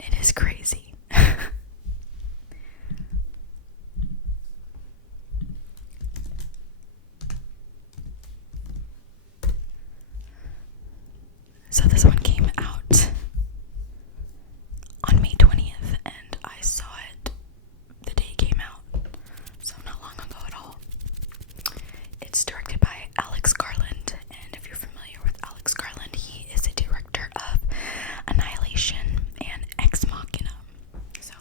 it is crazy. So this one came out on May 20th, and I saw it the day it came out, so not long ago at all. It's directed by Alex Garland, and if you're familiar with Alex Garland, he is a director of Annihilation and Ex Machina. So,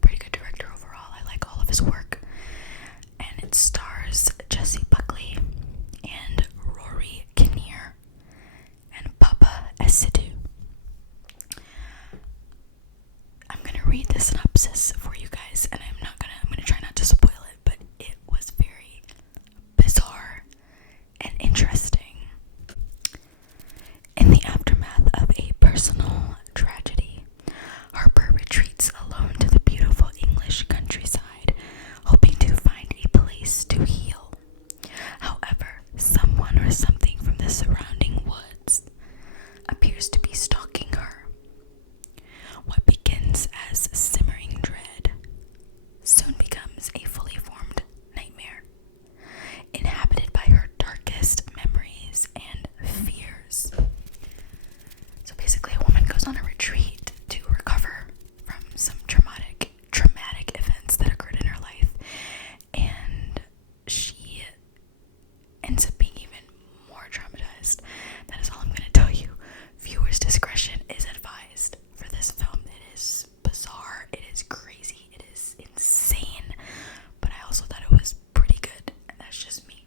pretty good director overall. I like all of his work. And it stars Jessie Buckley and Rory Kinnear and Papa Esidu. I'm gonna read the synopsis for you guys, and I'm gonna try not to spoil it, but it was very bizarre and interesting. In the aftermath of a personal tragedy, Harper retreats alone to the beautiful English countryside, hoping to find a place to heal. However, someone or something from the surrounding woods appears to be stalking her. What begins as simmering dread soon becomes a fully formed nightmare, inhabited by her darkest memories and fears. So basically, a woman goes on a retreat to recover from some traumatic events that occurred in her life, and she ends up being even more traumatized. That is all I'm going to tell you. Viewers' discretion is advised for this film. It is bizarre, it is crazy, it is insane, but I also thought it was pretty good, and that's just me.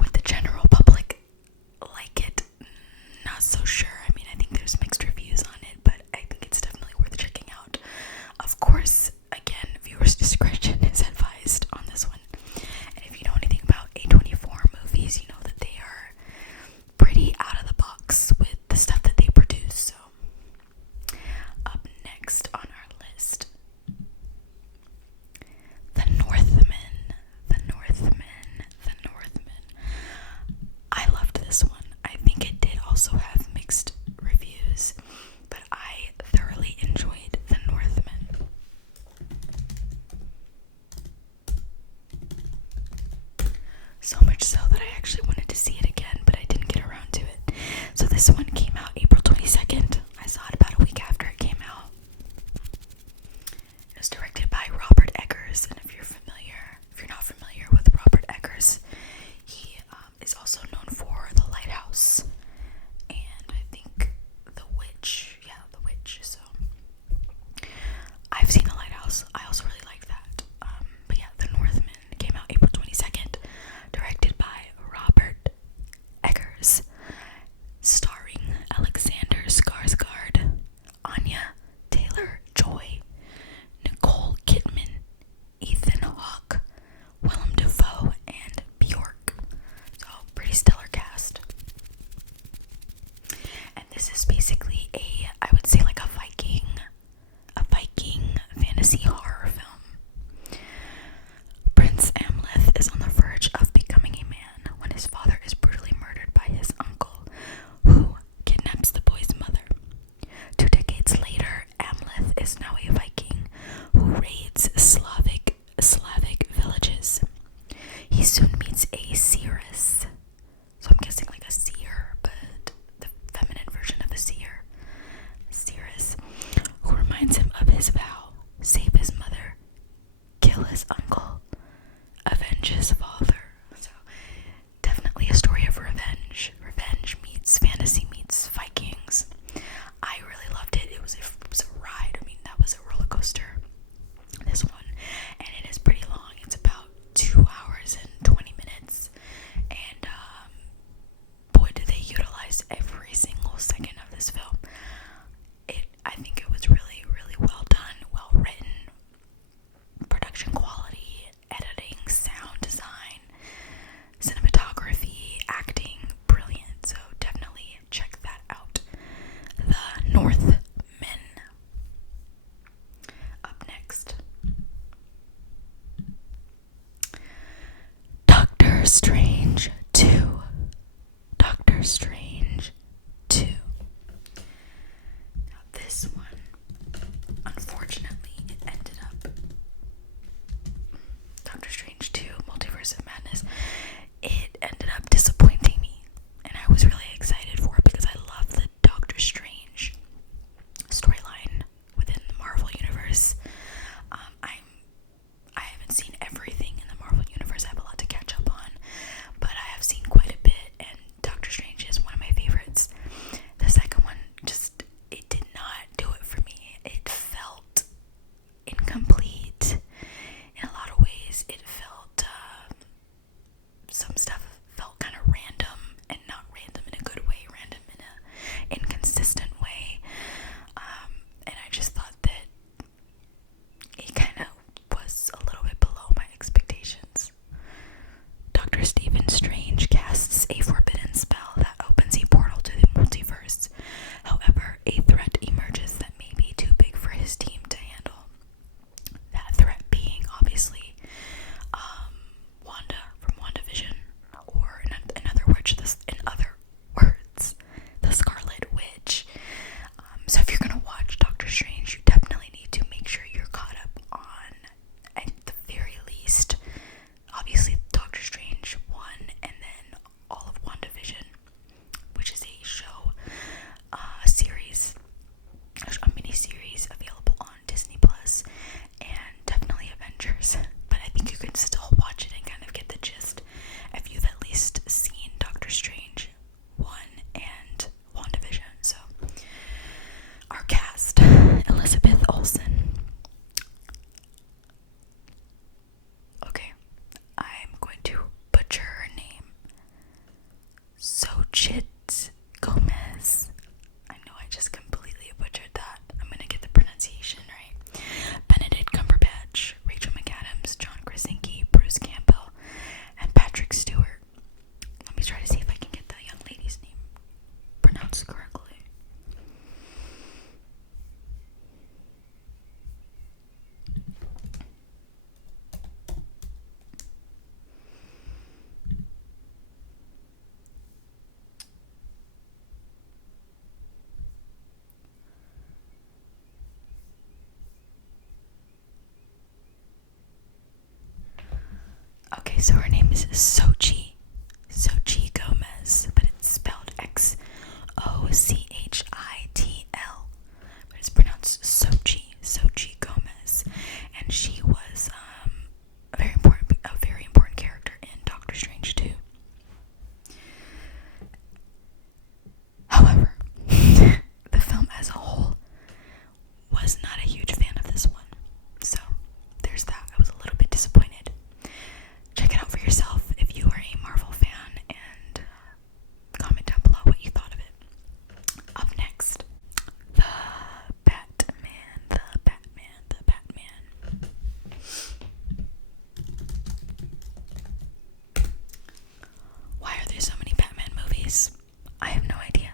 Would the general public like it? Not so sure. I mean, I think there's mixed reviews on it, but I think it's definitely worth checking out. Of course, again, viewers' discretion is advised on this one. And if you know anything about A24 movies, you know that they are pretty out of the box with the stuff that they produce. So, up next on our list, The Northman. The Northman. The Northman. I loved this one. I think it did also have mixed reviews, but I thoroughly enjoyed The Northman. So much so that I actually wanted to see it again, but I didn't get around to it. So this one came out April 22nd. I saw it about a week after it came out. It was directed by Robert Eggers, and if you're not familiar with Robert Eggers, he is also known for The Lighthouse and I think The Witch. Yeah, The Witch. So I've seen The Lighthouse. I also really like that. But yeah, The Northman came out April 22nd, directed by Robert Eggers, starring Alexander Skarsgård, Anya Taylor-Joy, Nicole Kidman, Ethan Hawke, Willem Dafoe, and Bjork. So, pretty stellar cast. And this is basically I would say like a Viking fantasy horror film. Prince Amleth is on the verge of becoming a man when his father is brutally murdered by his uncle, who kidnaps the boy's mother. 2 decades later, Amleth is now a Viking who raids Slavic villages. He soon meets a seeress, so I'm guessing like a seer, but the feminine version of a seeress, who reminds him of his vow: save his mother, kill his uncle, avenge his father. So definitely a story of revenge. Revenge meets fantasy meets Vikings. I really loved it. It was a ride. I mean, that was a roller coaster. This one, and it is pretty long. It's about 2 hours and 20 minutes, and boy, did they utilize every single second of this film. I think it was really, really well done, well this one, unfortunately, it ended up, Doctor Strange 2, Multiverse of Madness, it ended up disappointing me. And I was really excited for it because I love the Doctor Strange storyline within the Marvel Universe. I haven't seen everything in the Marvel Universe. I have a lot to catch up on, but I have seen quite a bit, and Doctor Strange is one of my favorites. The second one it did not do it for me. It felt incomplete in a lot of ways. It felt, some stuff felt kind of random, and not random in a good way, random in a inconsistent way. And I just thought that it kind of was a little bit below my expectations. Dr. Stephen Strange casts a forbidden spell that opens a portal to the multiverse. However, a threat emerges that may be too big for his team to handle. That threat being, obviously, Wanda from WandaVision, or in other words, the Scarlet Witch. So if you're gonna watch Doctor Strange, you definitely need to make sure you're caught up on, at the very least, obviously Doctor Strange 1, and then all of WandaVision, which is a show, a series, a mini-series available on Disney Plus, and definitely Avengers. But I think you can still watch it and kind of get the gist if you've at least seen Doctor Strange 1 and WandaVision. So, our cast: Elizabeth Olsen. Okay, I'm going to butcher her name. Xochitl Gomez. I know I just completely butchered that. I'm gonna get the pronunciation right. Benedict Cumberbatch, Rachel McAdams, John Krasinski, Bruce Campbell, and Patrick Stewart. Let me try to see if I can get the young lady's name pronounced correctly. Okay, so her name is Xochitl Gomez, but it's spelled Xochitl, but it's pronounced Xochitl Gomez, and she was a very important character in Doctor Strange 2. However, the film as a whole was not a huge fan of this one, so there's that. I was a little bit disappointed. Check it out for yourself if you are a Marvel fan, and comment down below what you thought of it. Up next, the Batman. Why are there so many Batman movies? I have no idea.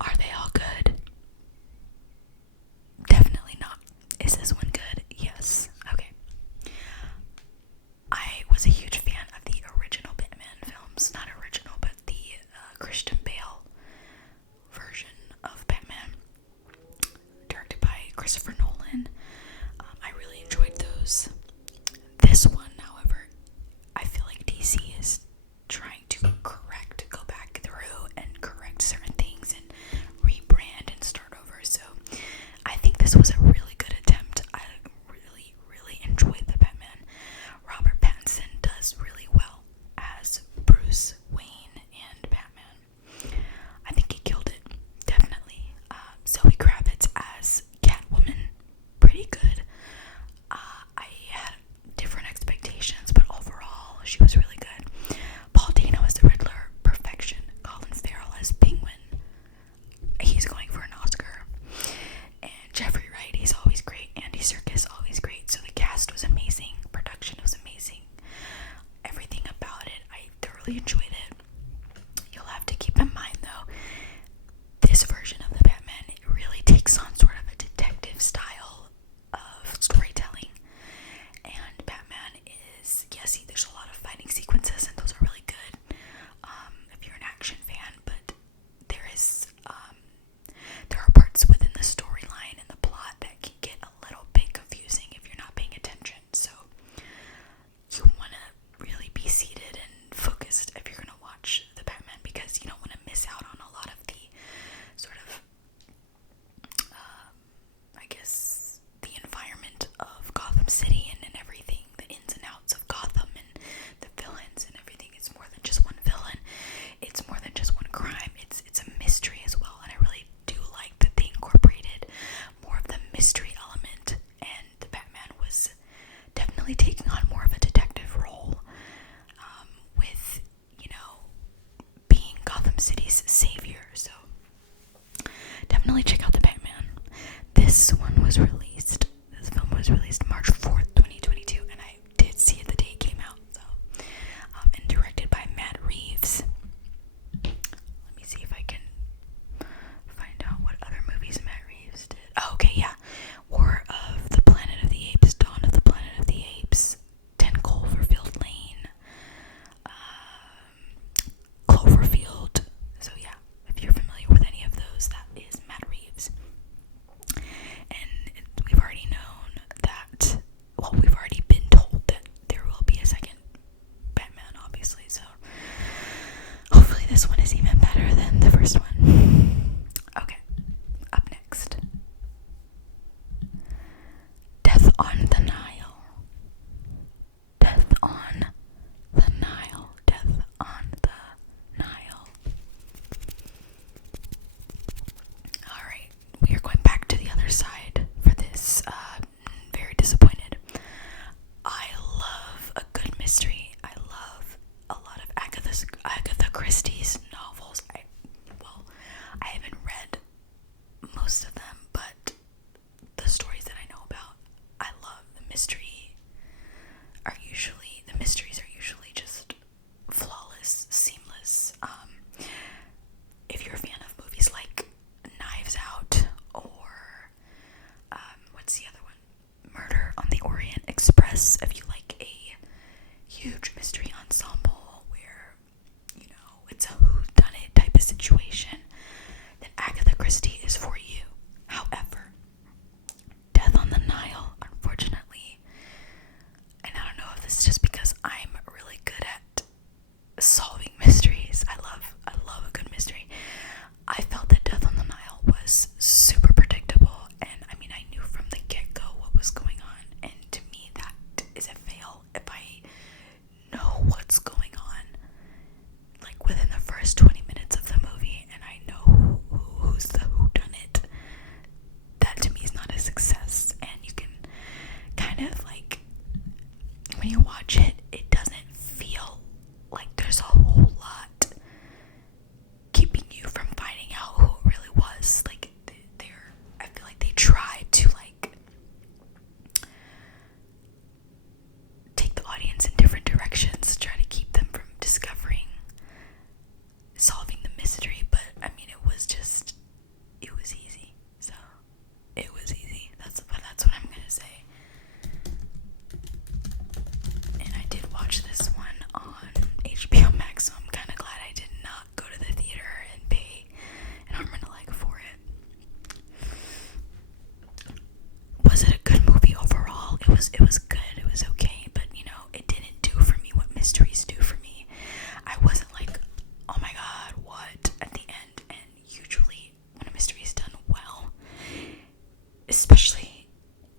Are they all good? Definitely not. Is this one good? Yes. Okay. I was a huge fan of the original Batman films. Not original, but the Christian Bale version of Batman, directed by Christopher Nolan. I really enjoyed those. This one, however, I feel like DC is trying to go back through and correct certain things and rebrand and start over. So I think this was a really good attempt. I really enjoyed the Batman. Robert Pattinson does really well as Bruce Wayne and Batman. I think he killed it, definitely. Zoe Kravitz as Catwoman definitely check out the Batman. This one was released. This film was released March 4th, 2022, and I did see it the day it came out. So, and directed by Matt Reeves. Let me see if I can find out what other movies Matt Reeves did. Oh, okay, yeah. War of the Planet of the Apes, Dawn of the Planet of the Apes, 10 Cloverfield Lane, Cloverfield. So yeah, if you're familiar with any of those, that is Matt Reeves. And we've already known that, well, we've already been told that there will be a second Batman, obviously, so hopefully this one is even better than the first one. Okay, up next. Death on the Nile. Death on the Nile. Death on the Nile. Alright, we are going back to the other side for this. Very disappointed. I love a good mystery. I love a lot of Agatha Christie's novels. I haven't read most of them, but the stories that I know about, I love. The mysteries are usually just flawless, seamless. If you're a fan of movies like Knives Out or what's the other one? Murder on the Orient Express. If you like a huge mystery ensemble where, it's a whodunit type of situation, then Agatha Christie is for you. However, Death on the Nile, unfortunately, and I don't know if this is just because I'm really good at solving mysteries. I love a good mystery. I felt that Death on the Nile was super predictable, and I mean, I knew from the get-go what was going on, and to me that is a fail. If I know what's going on, like within the first 20 minutes of the movie, and I know who's the whodunit, that to me is not a success. And you can kind of like, when you watch it, it doesn't feel like there's a whole lot keeping you from finding out who it really was. Like, I feel like they tried to like take the audience in different directions to try to keep them from solving the mystery, but I mean, it was easy. So it was easy. That's what I'm gonna say. And I did watch this one on HBO Max, so I'm kind of glad I did not go to the theater and pay an arm and a leg for it. Was it a good movie overall? It was good. It was okay, but it didn't do for me what mysteries do for me. I wasn't like, oh my god, what, at the end. And usually when a mystery is done well, especially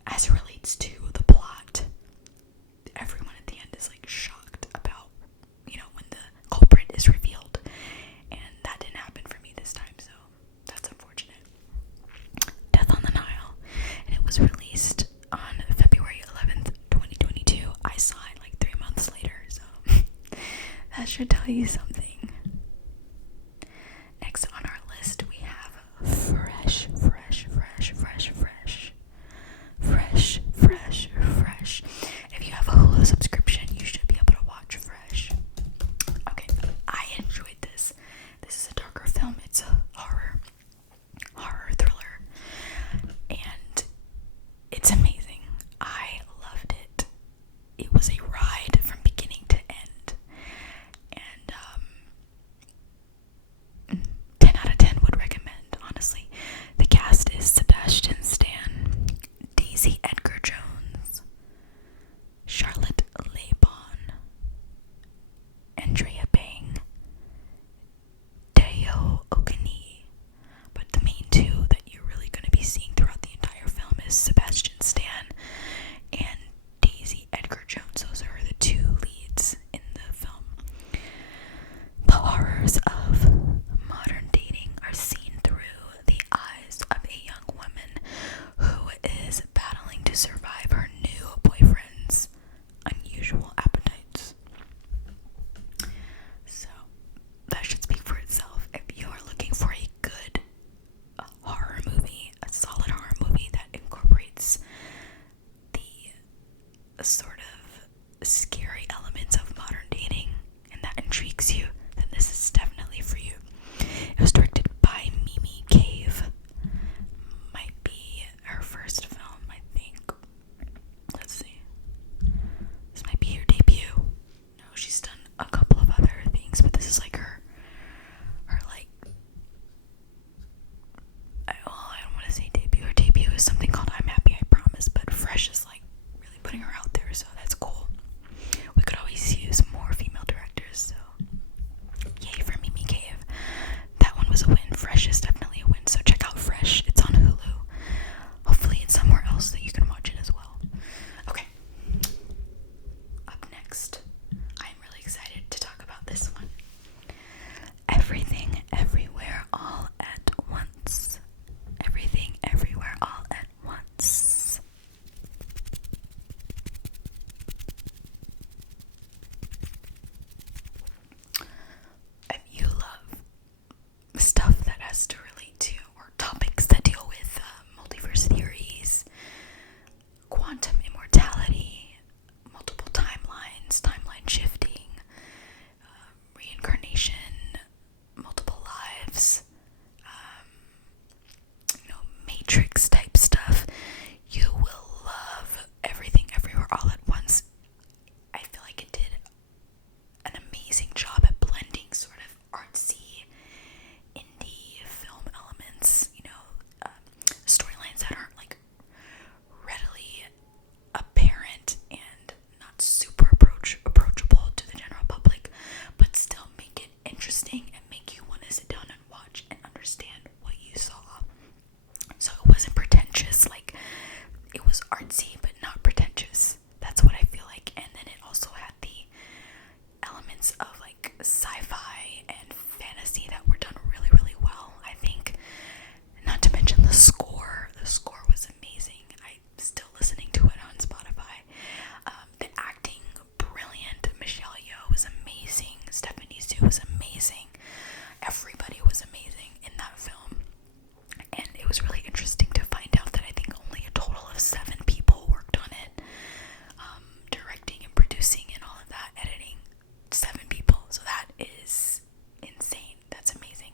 as it relates to the plot, everyone at the end is like shocked about, when the culprit is revealed. And that didn't happen for me this time, so that's unfortunate. Death on the Nile. And it was released on February 11th, 2022. I saw it like 3 months later, so that should tell you something. Next on our list, we have Fresh. If you have a Hulu subscription, you should be able to watch Fresh. Okay, I enjoyed this. This is a darker film. It's a horror thriller, and it's amazing. I loved it. It was a ride from beginning to end, and was something called I'm Happy, I Promise, but Fresh is like really putting her out there, so that's cool. We could always use more female directors, so yay for Mimi Cave. That one was a win. Fresh is definitely a win, so check out Fresh. It's on Hulu. Hopefully it's somewhere else that you can watch it as well. Okay. Up next, I'm really excited to talk about this one. Everything, Everywhere, All at Once. Everything, Everywhere, All at Once. If you love stuff that has to relate to, or topics that deal with multiverse theories, quantum immortality, multiple timelines, timeline shifting, reincarnation, multiple lives, Matrix type stuff, you will love Everything Everywhere All at Once. I feel like it did an amazing job at blending sort of artsy indie film elements, storylines that aren't like readily apparent and not super approachable to the general public, but still make it interesting and make you want to sit down and watch and understand what you saw. So it wasn't pretentious, like it was artsy but not pretentious. That's what I feel like. And then it also had the elements of like sci-fi and fantasy that were done really, really well, I think. Not to mention the score. The score was amazing. I'm still listening to it on Spotify. The acting, brilliant. Michelle Yeoh was amazing. Stephanie Su was amazing. Everybody was amazing in that film. And it was really interesting to find out that I think only a total of 7 people worked on it. Directing and producing and all of that, editing. 7 people. So that is insane. That's amazing.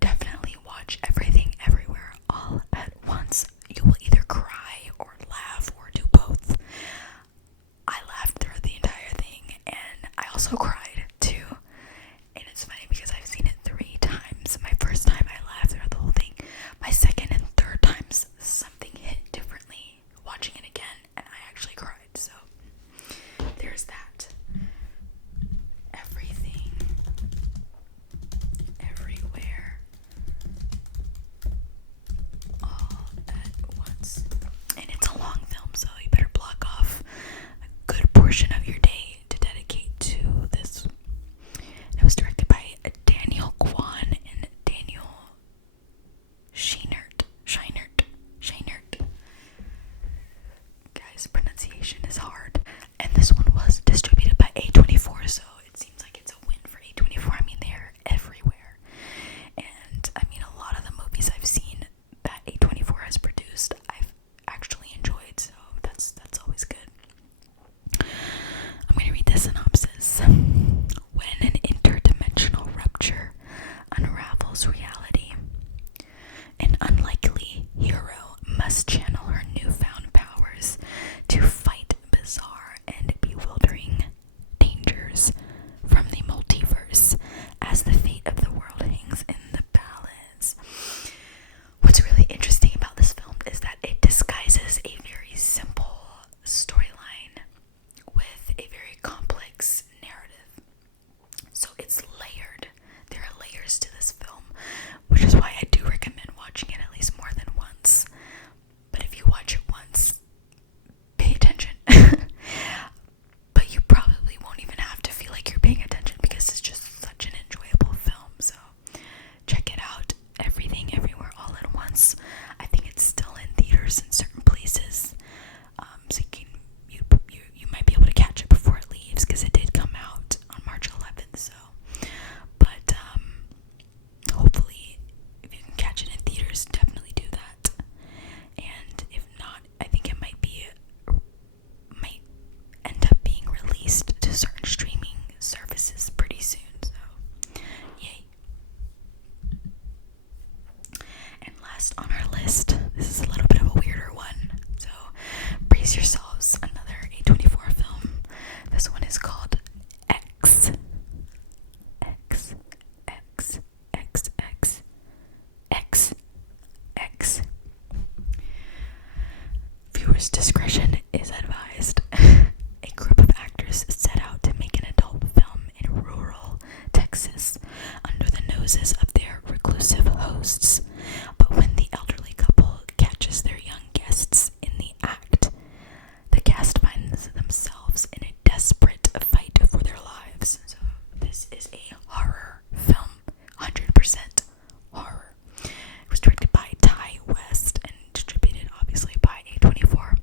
Definitely watch Everything Everywhere All at Once. You will either cry or laugh or do both. I laughed through the entire thing, and I also cried too. And it's funny because I've seen it 3 times. My first time I laughed throughout the whole thing. My second and third times something hit differently. Watching it again, and I actually cried. So there's that. Everything, Everywhere, All at Once. And it's a long film, so you better block off a good portion of your day to dedicate to this. It was directed by Daniel Kwan and Daniel Scheinert. Guys, pronunciation is hard. And this one was distributed by A24, so it seems like it's a win for A24. I mean, they're everywhere. And I mean, a lot of the movies I've seen that A24 has produced, I've actually enjoyed, so that's always good. I'm going to read the synopsis. When an interdimensional rupture unravels reality, an unlikely hero must channel her newfound powers to fight bizarre and bewildering dangers from the multiverse as the fate of the world hangs in the balance. What's really interesting about this film is that it disguises a very simple storyline with a very complex narrative. So it's layered. There are layers to this film, which is why I do recommend watching it at least more than once. But if course, discretion is advised. A group of actors set out to make an adult film in rural Texas under the noses of their reclusive hosts. But when the elderly couple catches their young guests in the act, the cast finds themselves in a desperate fight for their lives. So this is a horror film, 100% horror. It was directed by Ty West and distributed obviously by A24.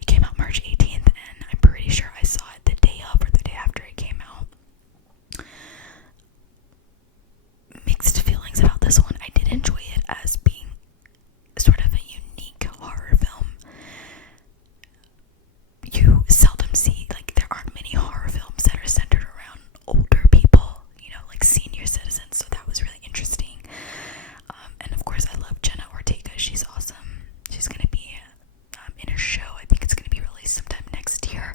It came out March 18th, and I'm pretty sure I saw it the day of or the day after it came out. Mixed feelings about this one. I did enjoy it as being sort of a unique horror film. You seldom see, like, there aren't many horror films that are centered around older people, like senior citizens, so that was really interesting. And of course, I love Jenna Ortega. She's awesome. She's going to be in a show. I think it's going to be released sometime next year.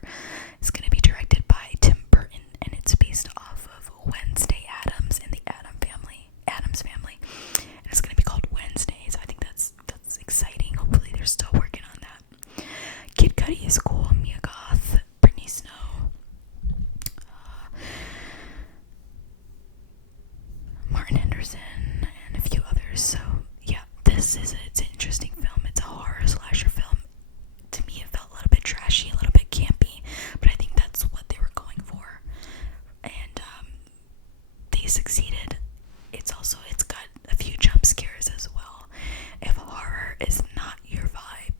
It's going to be directed by Tim Burton, and it's based off of Wednesday Addams and the Addams family. And it's going to be called Wednesdays. I think that's exciting. Hopefully they're still working on that. Kid Cudi is cool. Mia Goth, Brittany Snow, Martin Henderson, and a few others. So yeah, it's an interesting film. It's a horror slasher film. To me, it felt a little bit trashy, a little bit campy, but I think that's what they were going for, and they succeeded. It's got a few jump scares as well. If horror is not your vibe,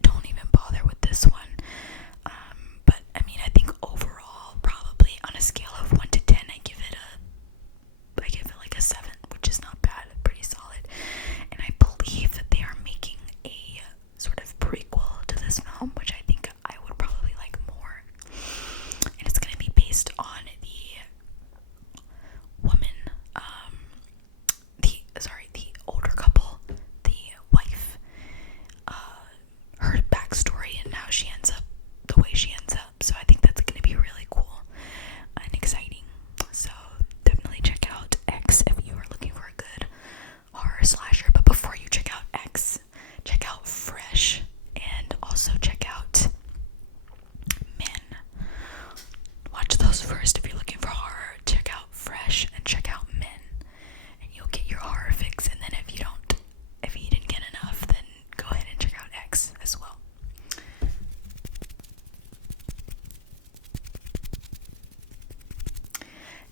don't even bother with this one. But I mean, I think overall, probably on a scale of 1 to 10, I give it like a 7, which is not bad, pretty solid. And I believe that they are making a sort of prequel to this film, which I think I would probably like more. And it's going to be based on the woman, the older couple, the wife, her backstory and how she ends up the way she ends up. So I think that's going to be really cool and exciting. So definitely check out X if you are looking for a good horror slasher. But before you check out X, check out Fresh, and also check out Men. Watch those first if you're looking for horror. Check out Fresh and check out Men, and you'll get your horror fix. And then if you didn't get enough, then go ahead and check out X as well.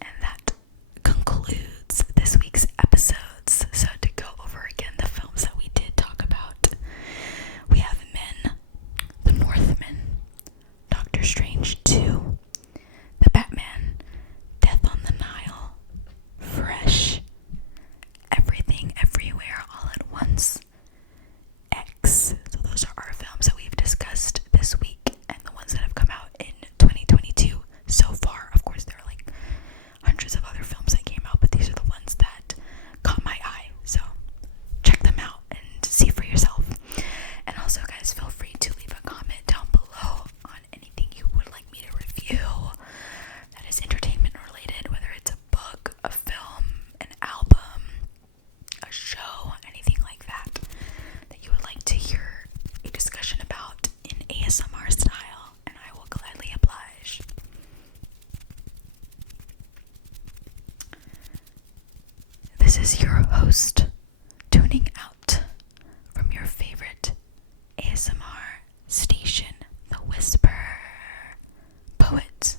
And that concludes this week's episodes. So to go over again the films that we did talk about, we have Men, The Northman, Doctor Strange 2, The Batman, Death on the Nile, Fresh, Everything Everywhere All at Once, X. So those are our films that we've discussed this week, and the ones that have come out in 2022 so far. Of course, there are like hundreds of other films that came out, but these are the ones that caught my eye. So check them out and see for yourself. And also, guys, feel free to leave a comment down below on anything you would like me to review that is entertainment related, whether it's a book, a film, an album, a show, anything like that you would like to hear a discussion about in ASMR style, and I will gladly oblige. This is your host, tuning out from your favorite ASMR station, The Whisper Poet.